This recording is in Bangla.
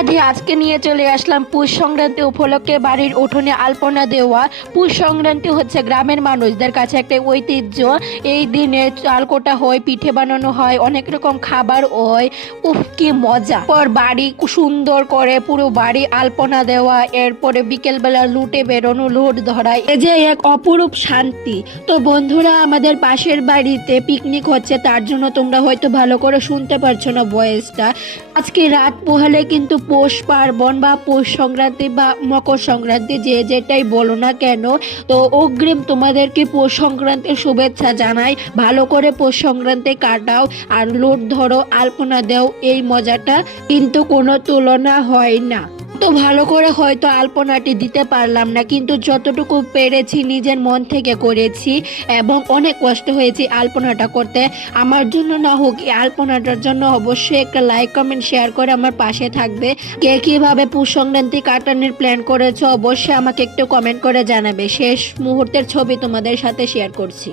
রাধে আজকে নিয়ে চলে আসলাম পুষ সংক্রান্তি উপলক্ষে বাড়ির উঠোনে আলপনা দেওয়া। পুষ সংক্রান্তি হচ্ছে গ্রামের মানুষদের কাছে একটা ঐতিহ্য। এই দিনে চালকোটা হয়, পিঠে বানানো হয়, অনেক রকম খাবার হয়। উফ কি মজা! পর বাড়ি সুন্দর করে পুরো বাড়ি আলপনা দেওয়া, এরপরে বিকেলবেলা লুটে বেরোনো, লুট ধরা, এই যে এক অপরূপ শান্তি। তো বন্ধুরা, আমাদের পাশের বাড়িতে পিকনিক হচ্ছে, তার জন্য তোমরা হয়তো ভালো করে শুনতে পারছো না ভয়েসটা। আজকে রাত পোহালে কিন্তু পৌষ পার্বণ বা পৌষ সংক্রান্তি বা মকর সংক্রান্তি, যে যেটাই বলো না কেন, তো অগ্রিম তোমাদেরকে পৌষ সংক্রান্তির শুভেচ্ছা জানাই। ভালো করে পৌষ সংক্রান্তি কাটাও আর লুট ধরো, আলপনা দেও, এই মজাটা কিন্তু কোনো তুলনা হয় না। তো ভালো করে হয়তো আলপনাটি দিতে পারলাম না, কিন্তু যতটুকু পেরেছি নিজের মন থেকে করেছি এবং অনেক কষ্ট হয়েছে আলপনাটা করতে। আমার জন্য না হোক, এই আলপনাটার জন্য অবশ্যই একটা লাইক কমেন্ট শেয়ার করে আমার পাশে থাকবে। কে কিভাবে পৌষ সংক্রান্তি কাটানোর প্ল্যান করেছো অবশ্যই আমাকে একটু কমেন্ট করে জানাবে। শেষ মুহূর্তের ছবি তোমাদের সাথে শেয়ার করছি।